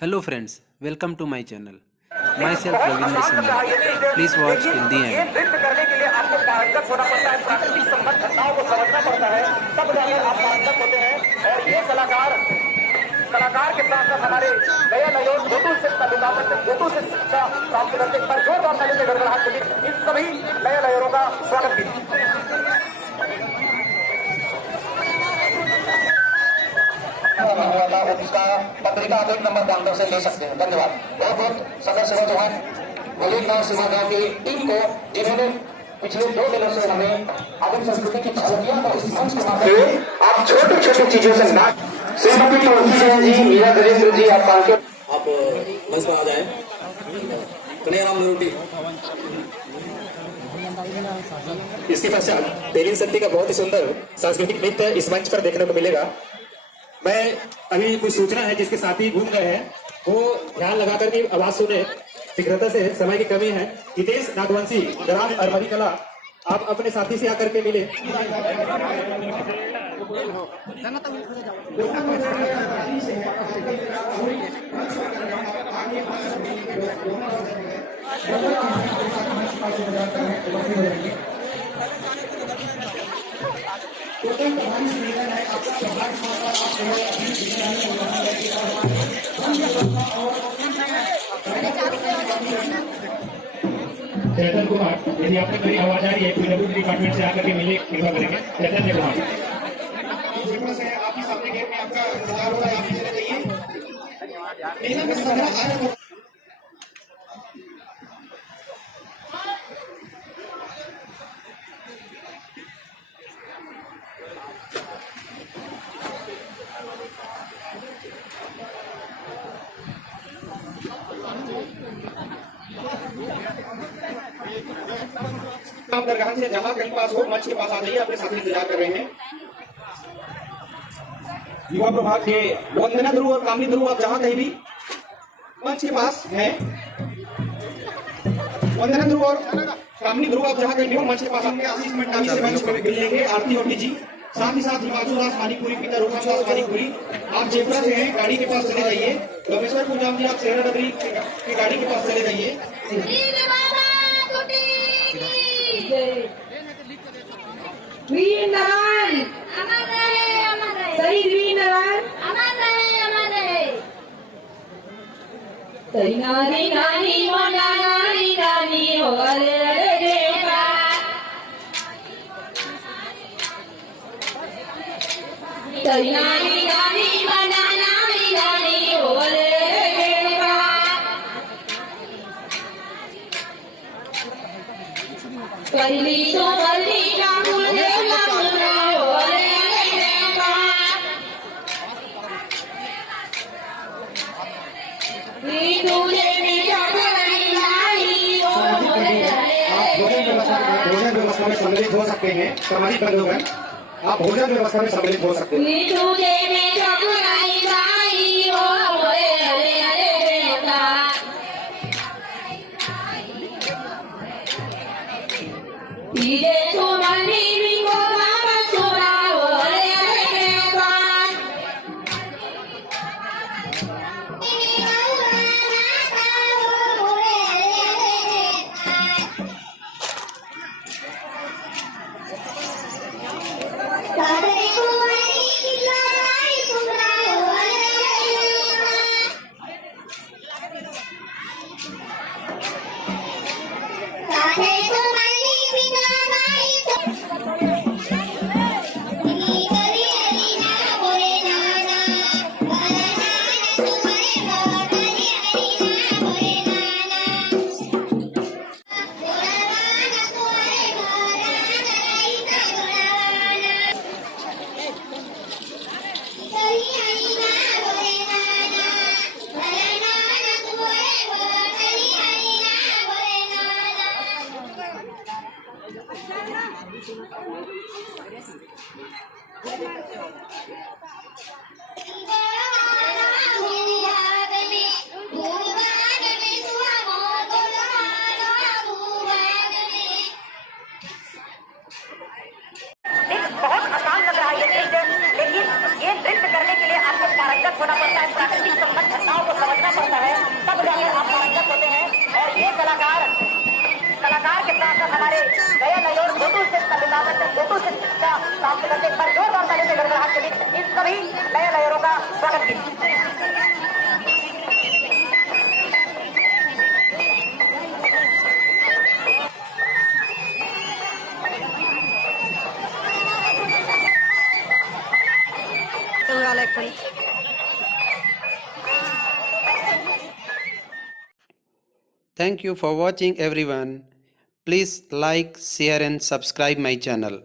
Hello friends, welcome to my channel. Myself Ravindra Singh. Please watch till the ये end. नृत्य करने के लिए आपको पारंगत होना पड़ता है, प्राकृतिक संबंध घटनाओं को समझना पड़ता है, तब जाकर आप पारंगत होते हैं। और ये कलाकार के साथ साथ हमारे नया नयोज गोटू से शिक्षा प्राप्त करते पर जोरदार ताली से गड़गड़ाहट मिली। इन सभी नए नयों का स्वागत कीजिए। उसका पत्रिका आप 1 नंबर काउंटर से ले सकते हैं। धन्यवाद। बहुत बहुत सदस्य शिवा चौहान गांव सेवा गांव की टीम को, जिन्होंने पिछले 2 दिनों से हमें आदिम संस्कृति की झलकियां और इस मंच के माध्यम से आप छोटी छोटी चीजों से ना श्रीमती तुलसी जैन जी, मीरा गजेंद्र जी, आप पांच आप मंच पर आ जाए। कन्हैयाराम नरोटी। इसके पश्चात तेलीन शक्ति का बहुत ही सुंदर सांस्कृतिक नृत्य इस मंच पर देखने को मिलेगा। मैं अभी कुछ सूचना है जिसके साथी घूम गए हैं, वो ध्यान लगाकर के आवाज सुने। शीघ्रता से, समय की कमी है। हितेश नागवंशी, ग्राम अरमरी कला, आप अपने साथी से आकर के मिले। चेतन कुमार, यदि आपको मेरी आवाज आ रही है, पीडब्ल्यूडी डिपार्टमेंट से आकर के मिले, कृपा करेंगे। चेतन कुमार आपकी सामने गेट में आपका इंतजार हो रहा है, आप चले जाइए। दरगाह से जहां कहीं पास हो, मंच के पास आ जाइए, अपने साथी इंतजार कर रहे हैं। युवा प्रभाग के वंदना ध्रुव और कामनी ध्रुव, आप जहां कहीं भी मंच के पास हैं, वंदना ध्रुव और कामनी ध्रुव, आप जहां कहीं भी हो, मंच के पास आपके आशीष मंडावी से मंच पर मिलेंगे। आरती और जी, साथ ही साथ हिमांशु दास मानिकपुरी, पिता रोहनदास मानिकपुरी, आप जेपरा से हैं, गाड़ी के पास चले जाइए। रमेश्वर पूजाम जी, आप सेरा डबरी की गाड़ी के पास चले जाइए। वीर नारायण अमर रहे, अमर रहे। शहीद वीर नारायण अमर रहे, अमर रहे। तरी नारी नानी मोना नारी नानी हो अरे अरे देवा। तरी नारी नानी मोना नारी नानी हो अरे अरे देवा। करली तो करली राहुल देवला मुला हो अरे अरे देवा। तुझे मीठा खिलाई लाई हो अरे अरे देवा। भोजन व्यवस्था में सम्मिलित हो सकते हैं। सामाजिक बंधुगण, आप भोजन व्यवस्था में सम्मिलित हो सकते हैं। तुझे मीठा खिलाई लाई हो अरे अरे अरे देवा। तुझे सुमनी बिंगो बाबा सुरा हो अरे अरे देवा। होना पड़ता है, प्राकृतिक संबंध घटनाओं को समझना Thank you for watching everyone. Please like, share and subscribe my channel.